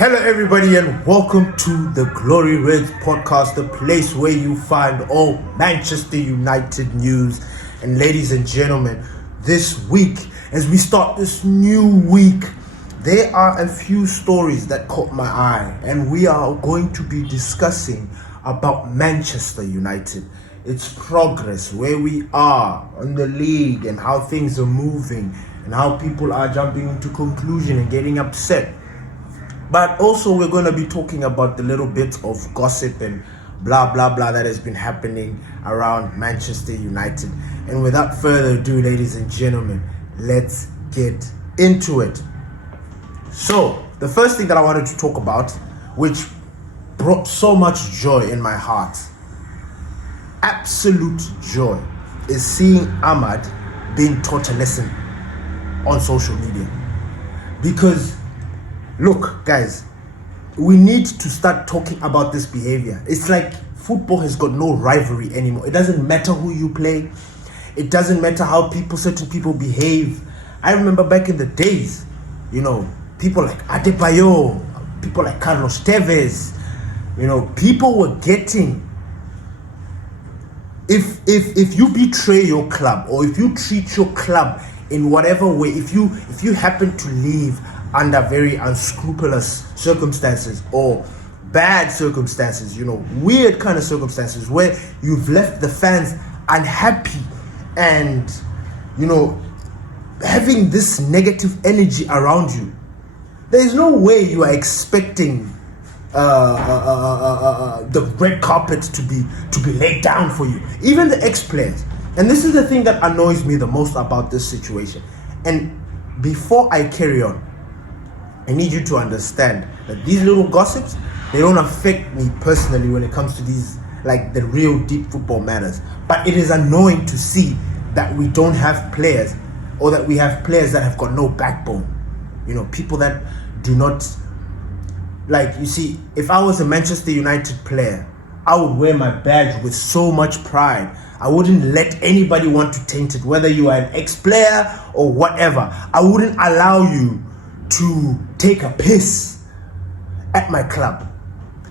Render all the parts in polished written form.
Hello, everybody, and welcome to the Glory Reds podcast, the place where you find all Manchester United news. And ladies and gentlemen, this week, as we start this new week, there are a few stories that caught my eye, and we are going to be discussing about Manchester United, its progress, where we are in the league, and how things are moving, and how people are jumping into conclusion and getting upset. But also we're going to be talking about the little bit of gossip and blah, blah, blah that has been happening around Manchester United. And without further ado, ladies and gentlemen, let's get into it. So, the first thing that I wanted to talk about, which brought so much joy in my heart, absolute joy, is seeing Ahmad being taught a lesson on social media. Because look, guys, we need to start talking about this behavior. It's like football has got no rivalry anymore. It doesn't matter who you play. It doesn't matter how certain people behave. I remember back in the days, people like Adebayo, people like Carlos Tevez, people were getting, if you betray your club, or if you treat your club in whatever way, if you happen to leave under very unscrupulous circumstances or bad circumstances, weird kind of circumstances where you've left the fans unhappy and, having this negative energy around you, there is no way you are expecting the red carpet to be laid down for you. Even the ex-players. And this is the thing that annoys me the most about this situation. And before I carry on, I need you to understand that these little gossips, they don't affect me personally when it comes to these, like the real deep football matters. But it is annoying to see that we don't have players, or that we have players that have got no backbone. People that do not, if I was a Manchester United player, I would wear my badge with so much pride. I wouldn't let anybody want to taint it, whether you are an ex-player or whatever. I wouldn't allow you to take a piss at my club.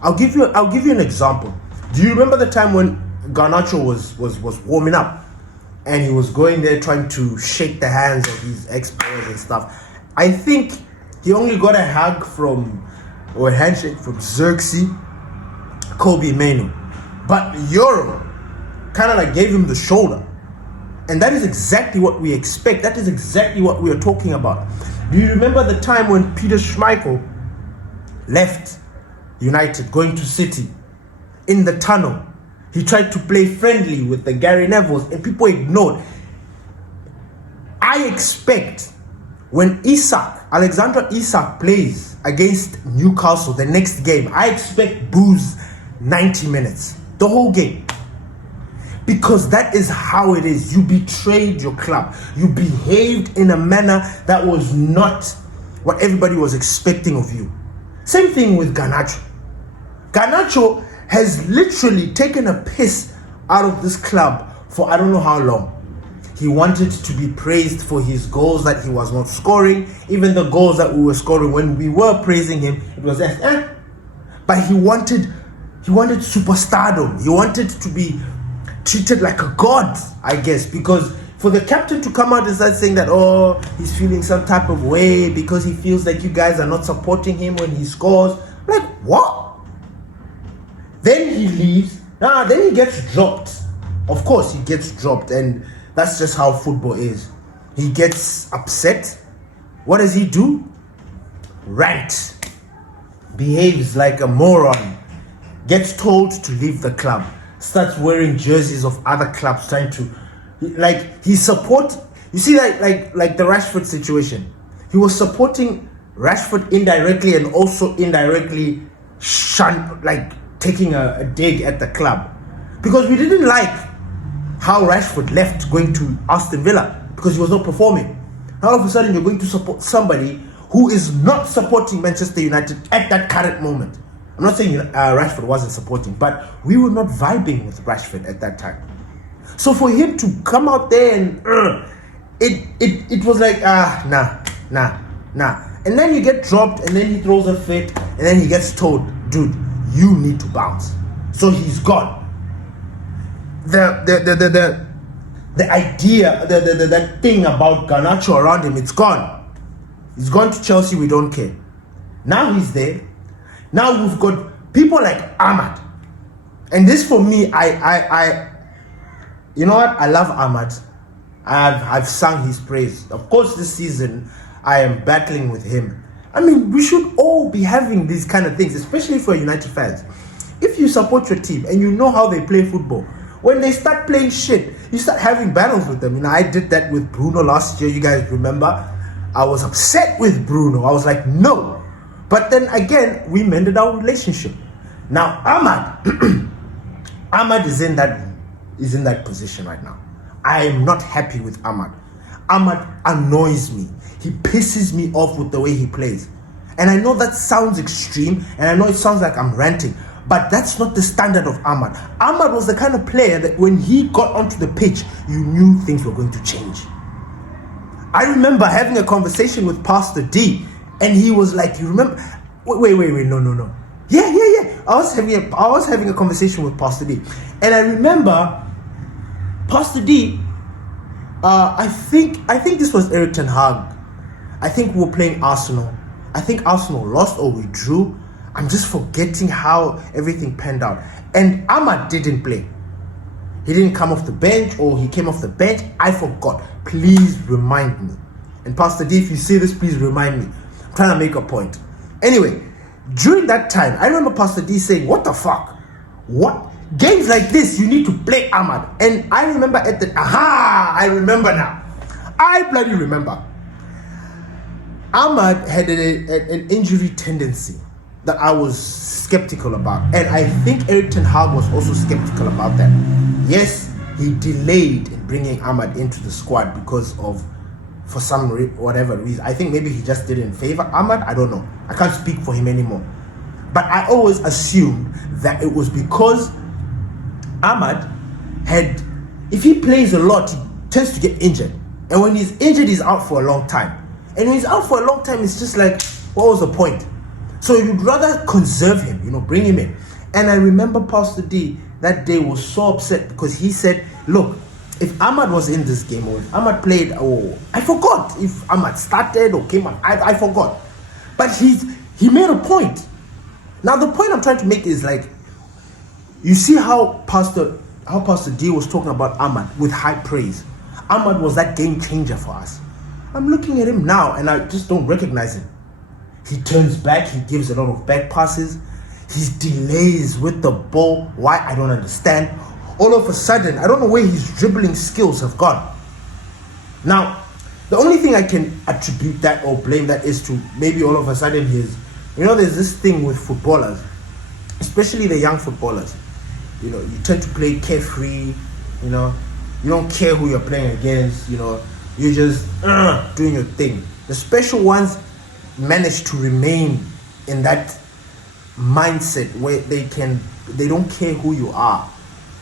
I'll give you an example. Do you remember the time when Garnacho was warming up and he was going there trying to shake the hands of his ex-players and stuff? I think he only got a hug or a handshake from Xerxes, Kobe Manu, but Euro kind of gave him the shoulder. And that is exactly what we expect. That is exactly what we are talking about. Do you remember the time when Peter Schmeichel left United going to City? In the tunnel, he tried to play friendly with the Gary Nevilles and people ignored. I expect when Alexander Isak plays against Newcastle the next game, I expect boos 90 minutes, the whole game. Because that is how it is. You betrayed your club. You behaved in a manner that was not what everybody was expecting of you. Same thing with Garnacho. Garnacho has literally taken a piss out of this club for I don't know how long. He wanted to be praised for his goals that he was not scoring. Even the goals that we were scoring, when we were praising him, it was But he wanted superstardom. He wanted to be treated like a god, I guess, because for the captain to come out and start saying that, he's feeling some type of way because he feels like you guys are not supporting him when he scores. Like, what? Then he leaves. Then he gets dropped. Of course, he gets dropped, and that's just how football is. He gets upset. What does he do? Rant. Behaves like a moron. Gets told to leave the club. Starts wearing jerseys of other clubs, trying to, he support. You see, like the Rashford situation. He was supporting Rashford indirectly and also indirectly taking a dig at the club, because we didn't like how Rashford left going to Aston Villa because he was not performing. All of a sudden, you're going to support somebody who is not supporting Manchester United at that current moment. I'm not saying Rashford wasn't supporting, but we were not vibing with Rashford at that time. So for him to come out there and it was like, nah. And then you get dropped, and then he throws a fit, and then he gets told, dude, you need to bounce. So he's gone. The idea, that thing about Garnacho around him, it's gone. He's gone to Chelsea, we don't care. Now he's there. Now we've got people like Ahmad. And this for me, I you know what? I love Ahmad. I've sung his praise. Of course, this season I am battling with him. I mean, we should all be having these kind of things, especially for United fans. If you support your team and you know how they play football, when they start playing shit, you start having battles with them. You know, I did that with Bruno last year. You guys remember? I was upset with Bruno. I was like, no. But then again, we mended our relationship. Now, Ahmad is in that position right now. I am not happy with Ahmad. Ahmad annoys me. He pisses me off with the way he plays. And I know that sounds extreme, and I know it sounds like I'm ranting, but that's not the standard of Ahmad. Ahmad was the kind of player that when he got onto the pitch, you knew things were going to change. I remember having a conversation with Pastor D, and he was like, you remember? Wait, no. Yeah. I was having a conversation with Pastor D, and I remember Pastor D. I think this was Eric Ten Hag. I think we were playing Arsenal. I think Arsenal lost or we drew. I'm just forgetting how everything panned out. And Ahmad didn't play. He didn't come off the bench, or he came off the bench. I forgot. Please remind me. And Pastor D, if you see this, please remind me. I'm trying to make a point. Anyway, during that time, I remember Pastor D saying, what the fuck? What? Games like this, you need to play Ahmad. And I remember I remember now. I bloody remember. Ahmad had an injury tendency that I was skeptical about. And I think Eric Ten Hag was also skeptical about that. Yes, he delayed in bringing Ahmad into the squad because of, for some whatever reason. I think maybe he just didn't favor Ahmad. I don't know. I can't speak for him anymore. But I always assumed that it was because Ahmad if he plays a lot, he tends to get injured. And when he's injured, he's out for a long time. And when he's out for a long time, it's just like, what was the point? So you'd rather conserve him, bring him in. And I remember Pastor D that day was so upset because he said, look, if Ahmad was in this game, or if Ahmad played, I forgot if Ahmad started or came on, I forgot. But he made a point. Now the point I'm trying to make is like, you see how Pastor D was talking about Ahmad with high praise. Ahmad was that game changer for us. I'm looking at him now and I just don't recognize him. He turns back, he gives a lot of back passes, he delays with the ball. Why? I don't understand. All of a sudden, I don't know where his dribbling skills have gone. Now, the only thing I can attribute that or blame that is to maybe all of a sudden there's this thing with footballers, especially the young footballers. You tend to play carefree, you don't care who you're playing against, you're just doing your thing. The special ones manage to remain in that mindset where they don't care who you are.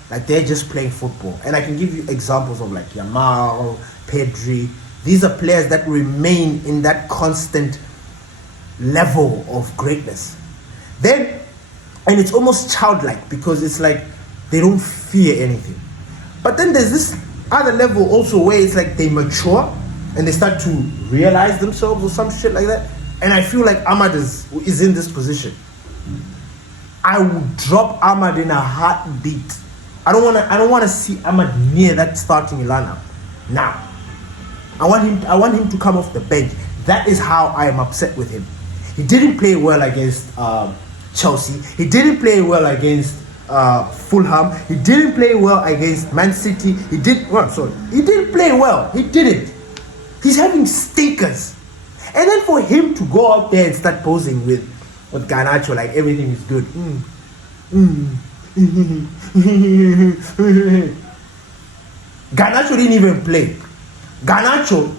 Like they're just playing football. And I can give you examples of like Yamal, Pedri. These are players that remain in that constant level of greatness. And it's almost childlike because it's like they don't fear anything. But then there's this other level also where it's like they mature and they start to realize themselves or some shit like that. And I feel like Ahmad is in this position. I would drop Ahmad in a heartbeat. I don't want to see Ahmad near that starting lineup. Now, I want him to come off the bench. That is how I am upset with him. He didn't play well against Chelsea. He didn't play well against Fulham. He didn't play well against Man City. He didn't play well. He didn't. He's having stinkers. And then for him to go out there and start posing with Garnacho like everything is good. Garnacho didn't even play. Garnacho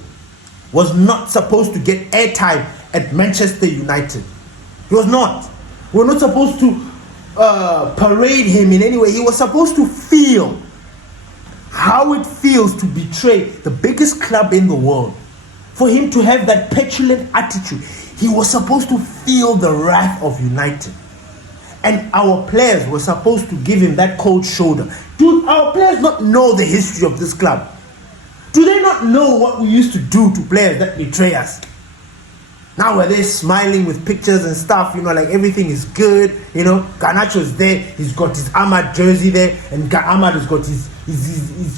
was not supposed to get airtime at Manchester United. He was not. We're not supposed to parade him in any way. He was supposed to feel how it feels to betray the biggest club in the world. For him to have that petulant attitude. He was supposed to feel the wrath of United. And our players were supposed to give him that cold shoulder. Do our players not know the history of this club? Do they not know what we used to do to players that betray us? Now where they're smiling with pictures and stuff, like everything is good, Garnacho's there, he's got his Ahmad jersey there, and Ahmad has got his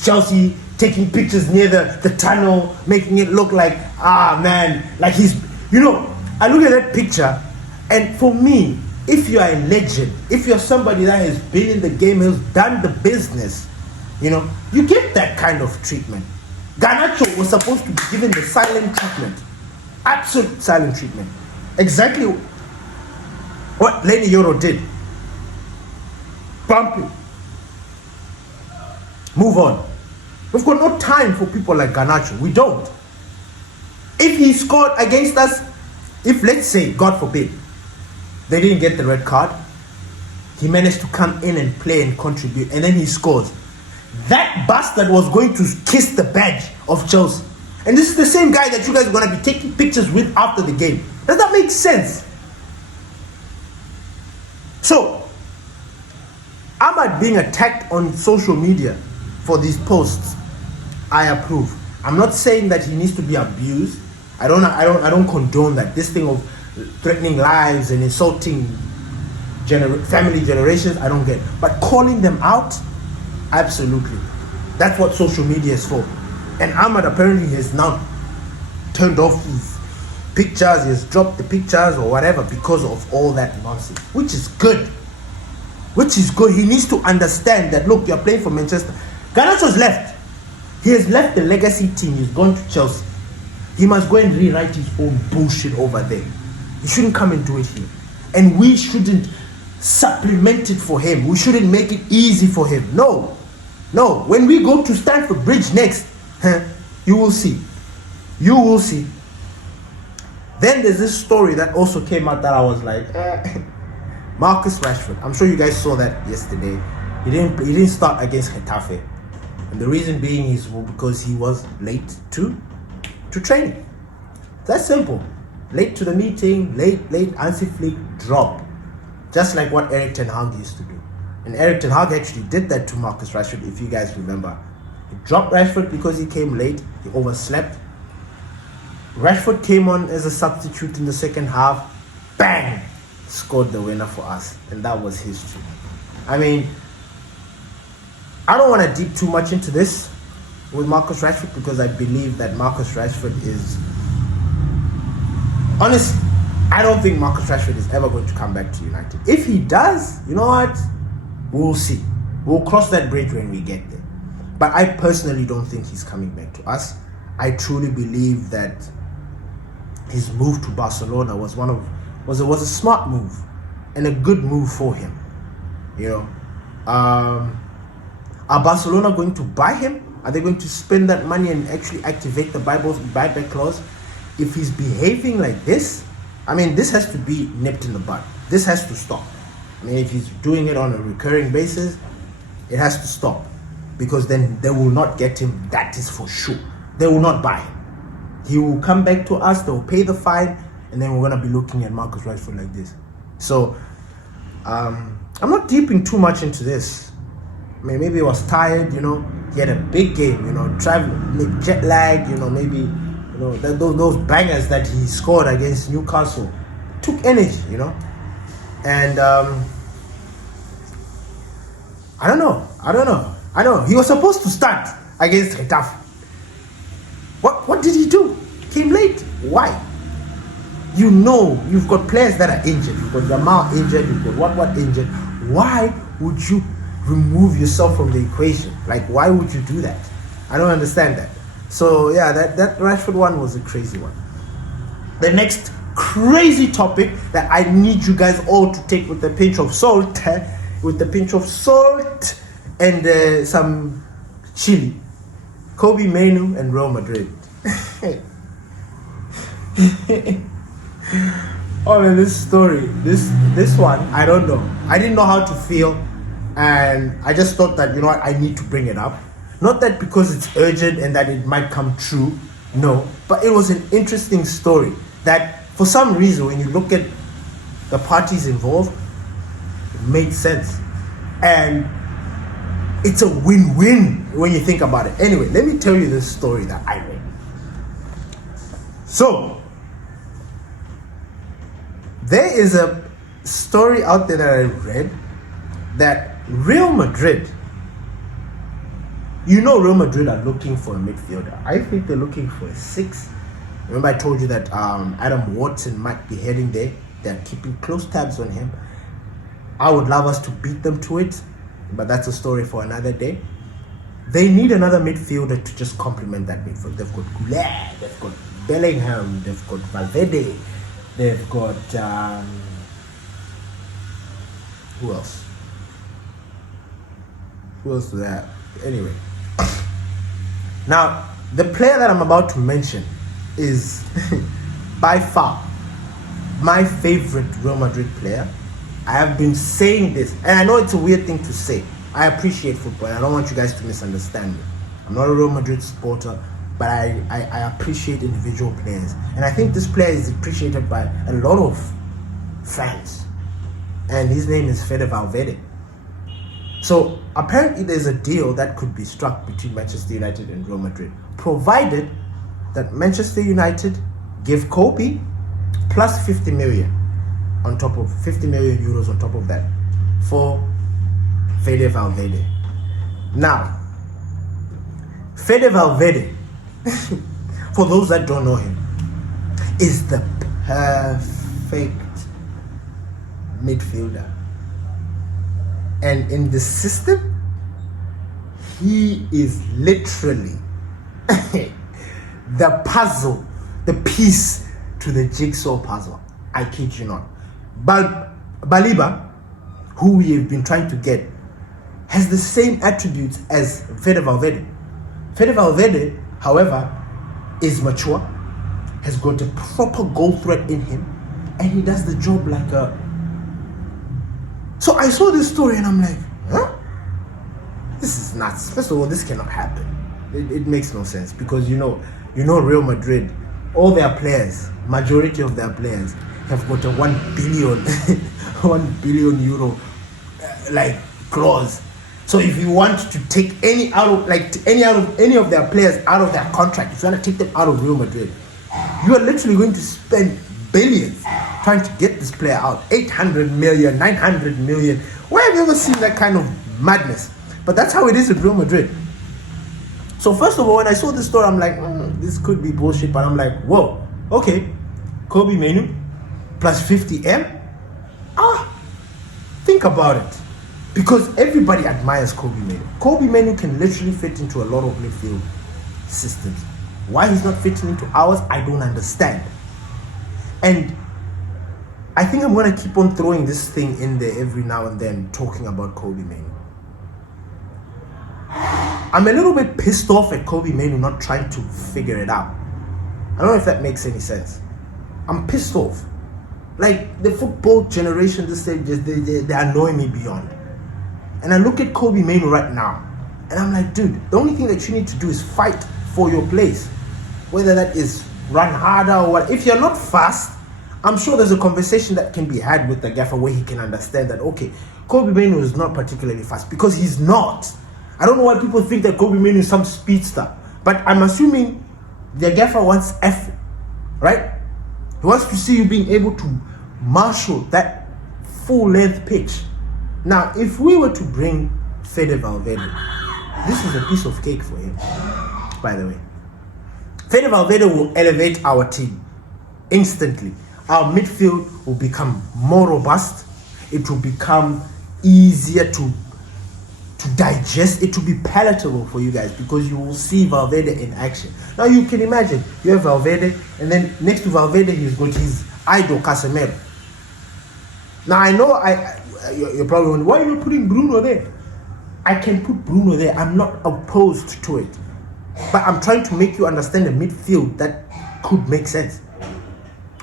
Chelsea taking pictures near the tunnel, making it look like, like he's, I look at that picture, and for me, if you are a legend, if you're somebody that has been in the game, has done the business, you get that kind of treatment. Garnacho was supposed to be given the silent treatment. Absolute silent treatment. Exactly what Lenny Yoro did. Bump him. Move on. We've got no time for people like Garnacho. We don't. If he scored against us, if let's say, God forbid, they didn't get the red card, he managed to come in and play and contribute, and then he scores. That bastard was going to kiss the badge of Chelsea. And this is the same guy that you guys are going to be taking pictures with after the game. Does that make sense? So, Ahmad being attacked on social media for these posts, I approve. I'm not saying that he needs to be abused. I don't condone that. This thing of threatening lives and insulting family generations, I don't get. But calling them out, absolutely. That's what social media is for. And Ahmad apparently has now turned off his pictures, he has dropped the pictures or whatever because of all that nonsense, which is good. Which is good. He needs to understand that, look, you're playing for Manchester. Garnacho's left. He has left the legacy team. He's gone to Chelsea. He must go and rewrite his own bullshit over there. He shouldn't come and do it here. And we shouldn't supplement it for him. We shouldn't make it easy for him. No. When we go to Stamford Bridge next, you will see. You will see. Then there's this story that also came out that I was like, Marcus Rashford. I'm sure you guys saw that yesterday. He didn't start against Getafe. And the reason being is because he was late to training. That's simple. Late to the meeting, late, Hansi Flick drop. Just like what Erik ten Hag used to do. And Erik ten Hag actually did that to Marcus Rashford, if you guys remember. He dropped Rashford because he came late. He overslept. Rashford came on as a substitute in the second half. Bang! Scored the winner for us. And that was history. I mean, I don't want to deep too much into this with Marcus Rashford because I believe that Marcus Rashford is... Honestly, I don't think Marcus Rashford is ever going to come back to United. If he does, you know what? We'll see. We'll cross that bridge when we get there. But I personally don't think he's coming back to us. I truly believe that his move to Barcelona was a smart move and a good move for him. Are Barcelona going to buy him? Are they going to spend that money and actually activate the buyback clause? If he's behaving like this, I mean, this has to be nipped in the bud. This has to stop. I mean, if he's doing it on a recurring basis, it has to stop. Because then they will not get him, that is for sure. They will not buy him. He will come back to us, they will pay the fine, and then we're going to be looking at Marcus Rashford like this. So, I'm not deeping too much into this. I mean, maybe he was tired, he had a big game, traveling, jet lag, maybe, those bangers that he scored against Newcastle took energy, and I don't know. He was supposed to start against Getafe. What did he do? Came late. Why? You've got players that are injured. You've got Jamal injured. You've got what injured. Why would you remove yourself from the equation? Like, why would you do that? I don't understand that. So yeah, that Rashford one was a crazy one. The next crazy topic that I need you guys all to take with a pinch of salt, and some chili. Kobe Mainoo and Real Madrid. Oh man, this story, this one, I don't know. I didn't know how to feel, and I just thought that, I need to bring it up. Not that because it's urgent and that it might come true, no, but it was an interesting story that For some reason, when you look at the parties involved, it made sense. And it's a win-win when you think about it. Anyway, let me tell you this story that I read. So, there is a story out there that I read that Real Madrid, Real Madrid are looking for a midfielder. I think they're looking for a 6. Remember I told you that Adam Watson might be heading there. They're keeping close tabs on him. I would love us to beat them to it, but that's a story for another day. They need another midfielder to just complement that midfield. They've got Goulet, they've got Bellingham, they've got Valverde, they've got who else? Who else do they have? Anyway, now the player that I'm about to mention is by far my favorite Real Madrid player. I have been saying this, and I know it's a weird thing to say. I appreciate football, and I don't want you guys to misunderstand me. I'm not a Real Madrid supporter, but I appreciate individual players. And I think this player is appreciated by a lot of fans. And his name is Federico Valverde. So apparently there's a deal that could be struck between Manchester United and Real Madrid, provided that Manchester United give Kobe plus 50 million on top of 50 million euros on top of that for Federico Valverde. Now, Federico Valverde, for those that don't know him, is the perfect midfielder. And in the system, he is literally the puzzle, the piece to the jigsaw puzzle. I kid you not. Baliba, who we have been trying to get, has the same attributes as Federico Valverde. Federico Valverde, however, is mature, has got a proper goal threat in him, and he does the job like a... So I saw this story and I'm like, huh? This is nuts. First of all, this cannot happen. It makes no sense because you know Real Madrid, all their players, majority of their players have got a 1 billion, 1 billion euro clause. So if you want to take any of their players out of their contract, if you want to take them out of Real Madrid, you are literally going to spend billions trying to get this player out. 800 million, 900 million. Where have you ever seen that kind of madness? But that's how it is at Real Madrid. So first of all, when I saw this story, I'm like, this could be bullshit. But I'm like, whoa, okay. Kobe Mainoo plus 50M. Think about it. Because everybody admires Kobe Mainoo. Kobe Mainoo can literally fit into a lot of midfield systems. Why he's not fitting into ours, I don't understand. And I think I'm going to keep on throwing this thing in there every now and then, talking about Kobe Mainoo. I'm a little bit pissed off at Kobe Mainoo not trying to figure it out. I don't know if that makes any sense. I'm pissed off. Like, the football generation, they annoy me beyond. And I look at Kobe Mainoo right now, and I'm like, dude, the only thing that you need to do is fight for your place. Whether that is run harder or what. If you're not fast, I'm sure there's a conversation that can be had with the gaffer where he can understand that, okay, Kobe Mainoo is not particularly fast, because he's not. I don't know why people think that Kobe Mainoo is some speedster, but I'm assuming the gaffer wants effort, right? He wants to see you being able to marshal that full-length pitch. Now, if we were to bring Federico Valverde, this is a piece of cake for him, by the way. Federico Valverde will elevate our team instantly. Our midfield will become more robust. It will become easier to digest. It will be palatable for you guys because you will see Valverde in action. Now you can imagine, you have Valverde, and then next to Valverde he's got his idol Casemiro. Now I know you're probably wondering, why are you putting Bruno there? I can put Bruno there. I'm not opposed to it. But I'm trying to make you understand the midfield that could make sense.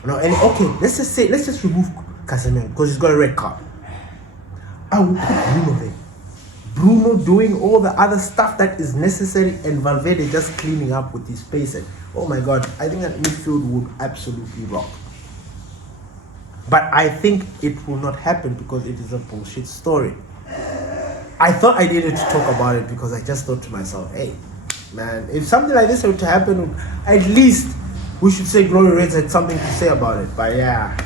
Now, and okay, let's just remove Casemiro because he's got a red card. I will put Bruno there. Bruno doing all the other stuff that is necessary, and Valverde just cleaning up with his pace. And oh my God, I think that midfield would absolutely rock. But I think it will not happen because it is a bullshit story. I thought I needed to talk about it because I just thought to myself, hey, man, if something like this were to happen, at least we should say Glory Reds had something to say about it. But yeah,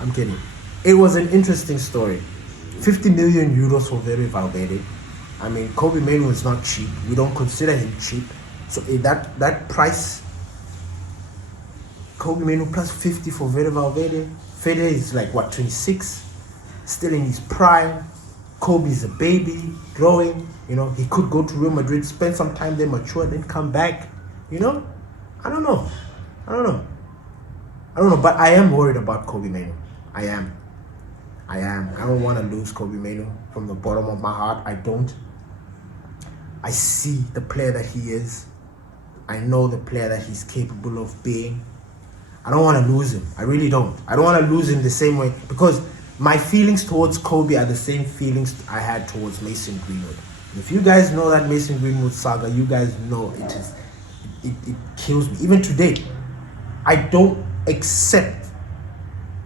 I'm kidding. It was an interesting story. 50 million euros for Federico Valverde. I mean, Kobbie Mainoo is not cheap. We don't consider him cheap. So that price, Kobbie Mainoo plus 50 for Federico Valverde. Fede is like, what, 26? Still in his prime. Kobe's a baby, growing. You know, he could go to Real Madrid, spend some time there, mature, then come back. You know? I don't know. But I am worried about Kobbie Mainoo. I am. I don't want to lose Kobbie Mainoo from the bottom of my heart. I don't. I see the player that he is. I know the player that he's capable of being. I don't want to lose him. I really don't. I don't want to lose him the same way, because my feelings towards Kobe are the same feelings I had towards Mason Greenwood. If you guys know that Mason Greenwood saga, you guys know it kills me. Even today, I don't accept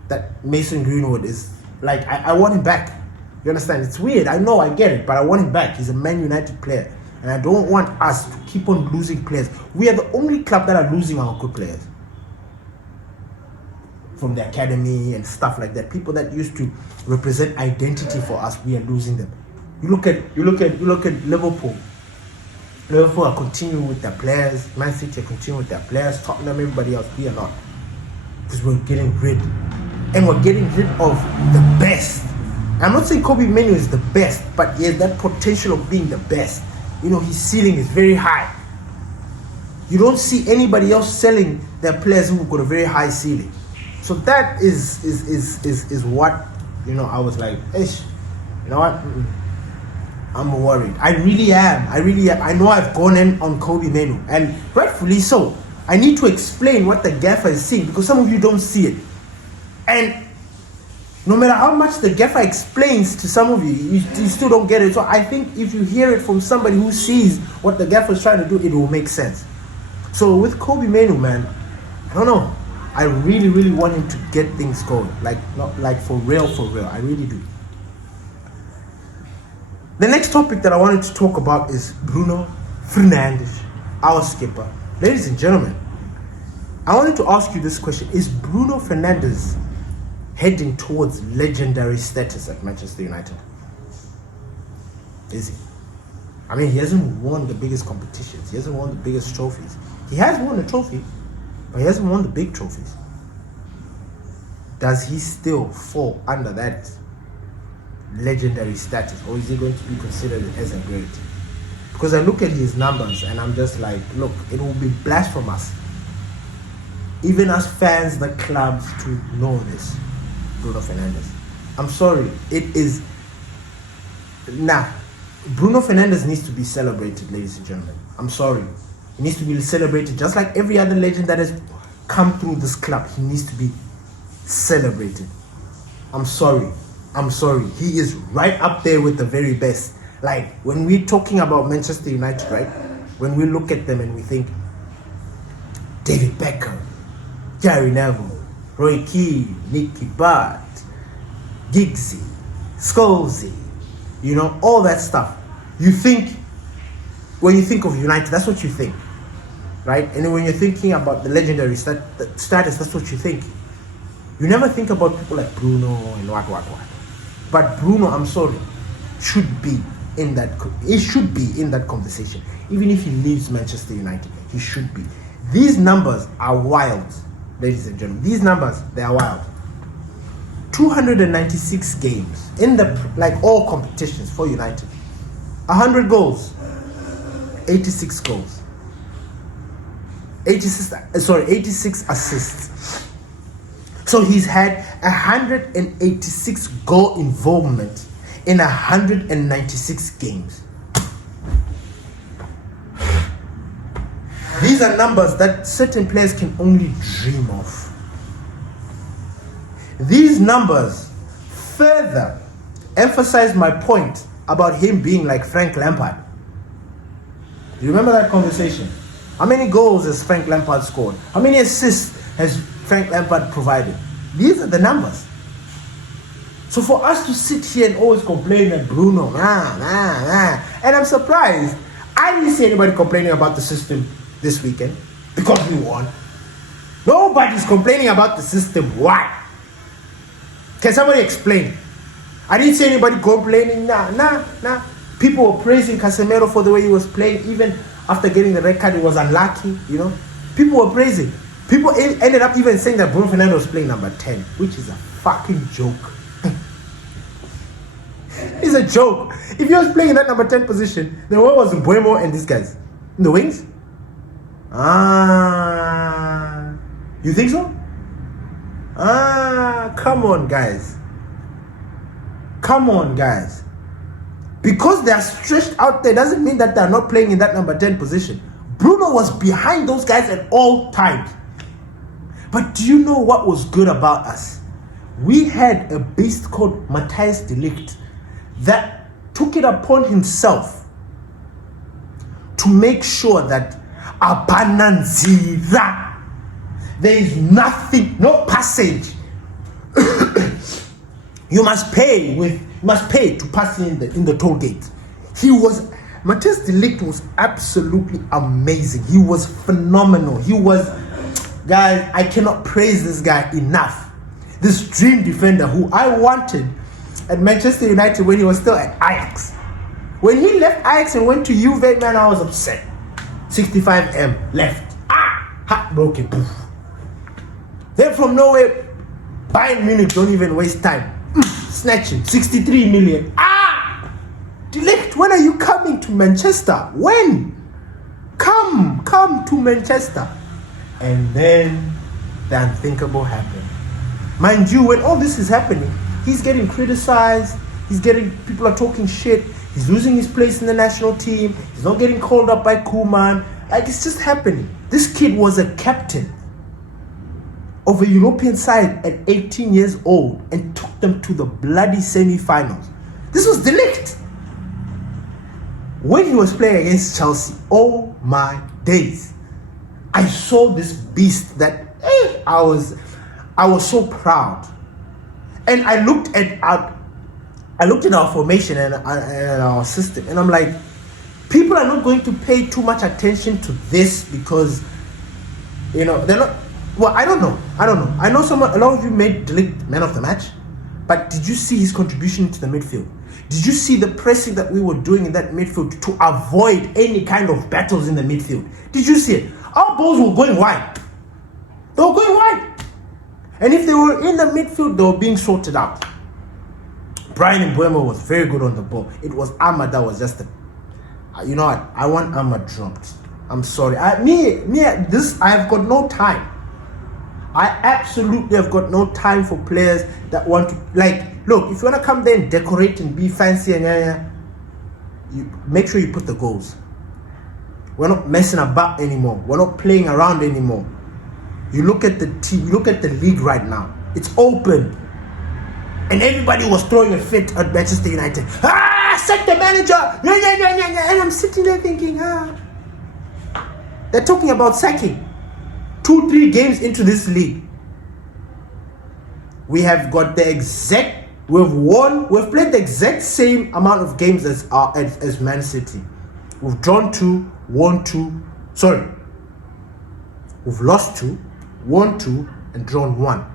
that Mason Greenwood is, like, I want him back. You understand? It's weird. I know, I get it, but I want him back. He's a Man United player. And I don't want us to keep on losing players. We are the only club that are losing our good players from the academy and stuff like that. People that used to represent identity for us, we are losing them. You look at Liverpool. Liverpool are continuing with their players. Man City are continuing with their players. Tottenham, everybody else. We are not, because we're getting rid of the best. I'm not saying Kobbie Mainoo is the best, but he has that potential of being the best. You know, his ceiling is very high. You don't see anybody else selling their players who've got a very high ceiling. So that is what, you know, I was like, ish, you know what? I'm worried. I really am. I know I've gone in on Kobbie Mainoo, and rightfully so. I need to explain what the gaffer is seeing, because some of you don't see it. And no matter how much the gaffer explains to some of you, you still don't get it. So I think if you hear it from somebody who sees what the gaffer is trying to do, it will make sense. So with Kobbie Mainoo, man, I don't know. I really, really want him to get things going. Like for real. I really do. The next topic that I wanted to talk about is Bruno Fernandes, our skipper. Ladies and gentlemen, I wanted to ask you this question. Is Bruno Fernandes heading towards legendary status at Manchester United? Is he? I mean, he hasn't won the biggest competitions. He hasn't won the biggest trophies. He has won a trophy, but he hasn't won the big trophies. Does he still fall under that legendary status, or is he going to be considered as a great? Because I look at his numbers and I'm just like, look, it will be blasphemous, even as fans, the clubs, to know this. Bruno Fernandes, I'm sorry, it is. Bruno Fernandes needs to be celebrated, ladies and gentlemen. I'm sorry. He needs to be celebrated just like every other legend that has come through this club. He needs to be celebrated. I'm sorry. He is right up there with the very best. Like, when we're talking about Manchester United, right? When we look at them and we think David Beckham, Gary Neville, Roy Keane, Nicky Butt, Giggsy, Scholesy, you know, all that stuff. You think, when you think of United, that's what you think, right? And when you're thinking about the legendary status, that's what you think. You never think about people like Bruno and what. But Bruno, I'm sorry, should be in that. He should be in that conversation. Even if he leaves Manchester United, he should be. These numbers are wild, ladies and gentlemen. These numbers, they are wild. 296 games in all competitions for United. 100 goals, 86 goals. 86 assists. So he's had 186 goal involvement in 196 games. These are numbers that certain players can only dream of. These numbers further emphasize my point about him being like Frank Lampard. Do you remember that conversation? How many goals has Frank Lampard scored? How many assists has Frank Lampard provided? These are the numbers. So for us to sit here and always complain that Bruno, and I'm surprised. I didn't see anybody complaining about the system this weekend because we won. Nobody's complaining about the system. Why? Can somebody explain? I didn't see anybody complaining. Nah. People were praising Casemiro for the way he was playing. Even after getting the red card, he was unlucky, you know. People were praising. People ended up even saying that Bruno Fernandes was playing number 10, which is a fucking joke. It's a joke. If he was playing in that number 10 position, then where was Buemo and these guys? In the wings? You think so? Come on, guys. Because they are stretched out there doesn't mean that they are not playing in that number 10 position. Bruno was behind those guys at all times. But do you know what was good about us? We had a beast called Matthijs de Ligt that took it upon himself to make sure that Abananzira, there is nothing, no passage. You must pay to pass in the toll gate. Matthijs de Ligt was absolutely amazing. He was phenomenal. Guys, I cannot praise this guy enough. This dream defender who I wanted at Manchester United when he was still at Ajax. When he left Ajax and went to Juve, man, I was upset. 65M left. Heartbroken. Poof. Then from nowhere, Bayern Munich don't even waste time. Snatch him. 63 million. De Ligt, when are you coming to Manchester? When? Come to Manchester. And then the unthinkable happened. Mind you, when all this is happening, he's getting criticized. People are talking shit. He's losing his place in the national team. He's not getting called up by Koeman. Like, it's just happening. This kid was a captain of a European side at 18 years old and took them to the bloody semi-finals. This was De Ligt. When he was playing against Chelsea, oh my days, I saw this beast that I was so proud. And I looked at our formation and our system, and I'm like, people are not going to pay too much attention to this because, you know, they're not. Well, I don't know. I know a lot of you made De Ligt man of the match, but did you see his contribution to the midfield? Did you see the pressing that we were doing in that midfield to avoid any kind of battles in the midfield? Did you see it? Our balls were going wide. They were going wide. And if they were in the midfield, they were being sorted out. Brian Mbeumo was very good on the ball. It was Ahmad that was just you know what? I want Ahmad dropped. I'm sorry. I have got no time. I absolutely have got no time for players that want to, like, look, if you want to come there and decorate and be fancy and you make sure you put the goals. We're not messing about anymore. We're not playing around anymore. You look at the team, you look at the league right now. It's open. And everybody was throwing a fit at Manchester United. Sack the manager! And I'm sitting there thinking, They're talking about sacking. 2-3 games into this league, we have got we've played the exact same amount of games as Man City. We've drawn 2, won 2. Sorry. We've lost 2, won 2, and drawn 1.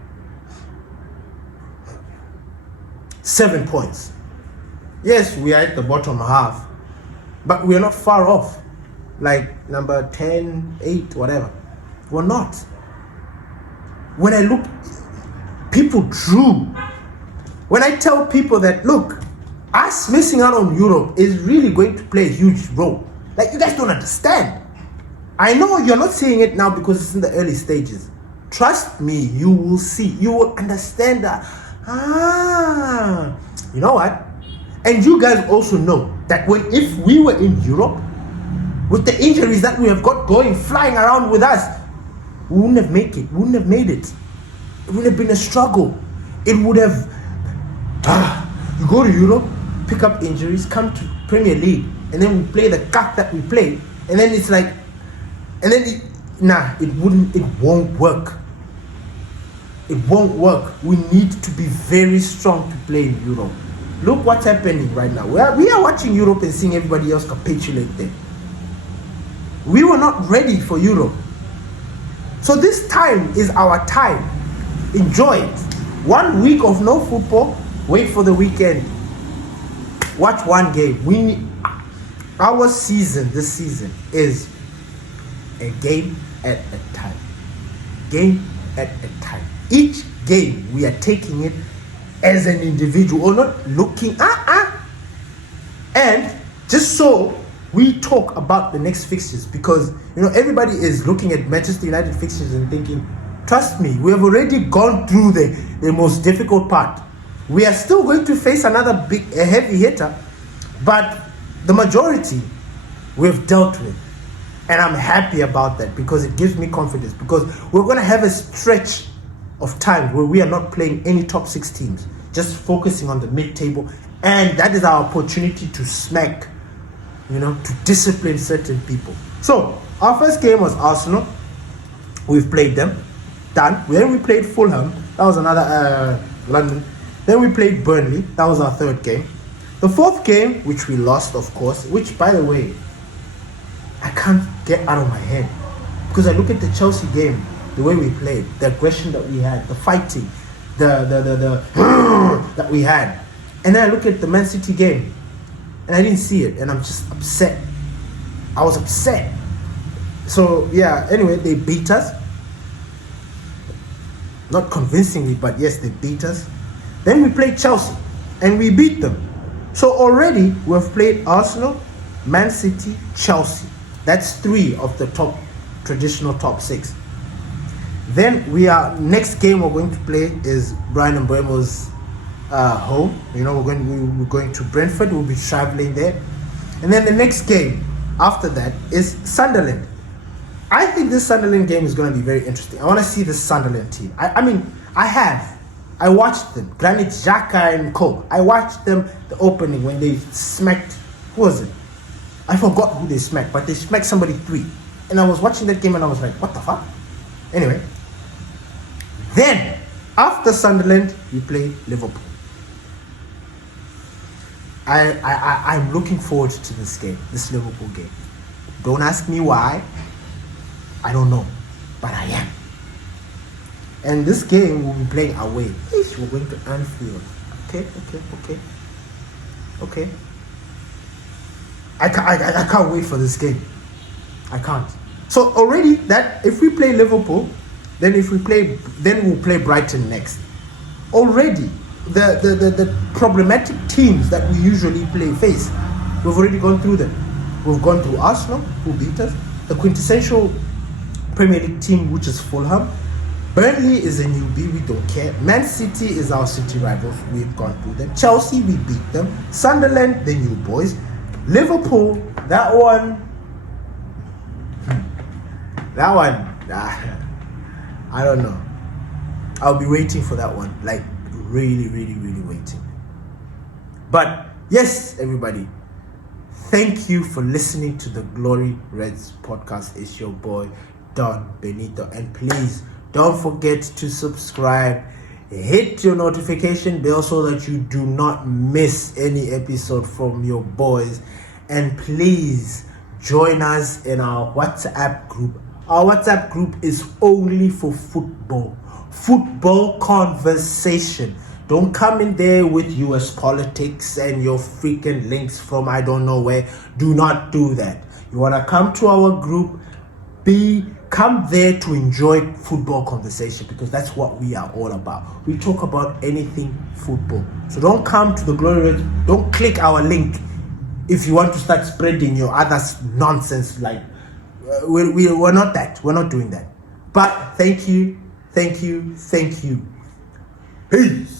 7 points. Yes, we are at the bottom half, but we are not far off. Like number 10, 8, whatever. We're not. When I look, people drew. When I tell people that, look, us missing out on Europe is really going to play a huge role. Like, you guys don't understand. I know you're not seeing it now because it's in the early stages. Trust me, you will see. You will understand that. You know what? And you guys also know that if we were in Europe, with the injuries that we have got going, flying around with us, we wouldn't have made it. It would have been a struggle. It would have. You go to Europe, pick up injuries, come to Premier League, and then we play the cup that we play, and then it's like, and then it won't work. It won't work. We need to be very strong to play in Europe. Look what's happening right now. We are watching Europe and seeing everybody else capitulate there. We were not ready for Europe. So this time is our time. Enjoy it. 1 week of no football. Wait for the weekend. Watch one game. Our season this season is a game at a time. Game at a time. Each game we are taking it as an individual, or not looking and just so we talk about the next fixtures, because everybody is looking at Manchester United fixtures and thinking, trust me, we have already gone through the most difficult part. We are still going to face another a heavy hitter, but the majority we've dealt with. And I'm happy about that, because it gives me confidence, because we're going to have a stretch of time where we are not playing any top 6 teams, just focusing on the mid-table, and that is our opportunity to smack, to discipline certain people. So our first game was Arsenal. We've played them, done. Then we played Fulham. That was another London. Then we played Burnley. That was our third game. The fourth game, which we lost, of course, which, by the way, I can't get out of my head, because I look at the Chelsea game, the way we played, the aggression that we had, the fighting, the that we had, and then I look at the Man City game, and I didn't see it, and I'm just upset. I was upset. So yeah. Anyway, they beat us, not convincingly, but yes, they beat us. Then we played Chelsea, and we beat them. So already we've played Arsenal, Man City, Chelsea. That's 3 of the traditional top 6. Then next game we're going to play is Brian and Mbeumo's home. We're going to Brentford. We'll be traveling there. And then the next game after that is Sunderland. I think this Sunderland game is going to be very interesting. I want to see the Sunderland team. I watched them, Granit Xhaka and co. I watched them the opening when they smacked, who was it? I forgot who they smacked, but they smacked somebody 3. And I was watching that game and I was like, what the fuck? Anyway, then after Sunderland, we play Liverpool. I'm looking forward to this game, this Liverpool game. Don't ask me why. I don't know, but I am. And this game we'll be playing away. We're going to Anfield. Okay. I can't wait for this game. I can't. So already that if we play Liverpool, then we'll play Brighton next. Already the problematic teams that we usually face, we've already gone through them. We've gone through Arsenal, who beat us, the quintessential Premier League team, which is Fulham. Burnley is a newbie, we don't care. Man City is our city rivals, we've gone through them. Chelsea, we beat them. Sunderland, the new boys. Liverpool, that one, I don't know. I'll be waiting for that one, like really, really, really waiting. But yes, everybody, thank you for listening to the Glory Reds podcast. It's your boy, Don Benito. And please, don't forget to subscribe. Hit your notification bell so that you do not miss any episode from your boys. And please join us in our WhatsApp group. Our WhatsApp group is only for football conversation. Don't come in there with US politics and your freaking links from I don't know where. Do not do that. You want to come to our group, come there to enjoy football conversation, because that's what we are all about. We talk about anything football. So don't come to the Glory Reds. Don't click our link if you want to start spreading your other nonsense. Like we're not that. We're not doing that. But thank you. Peace.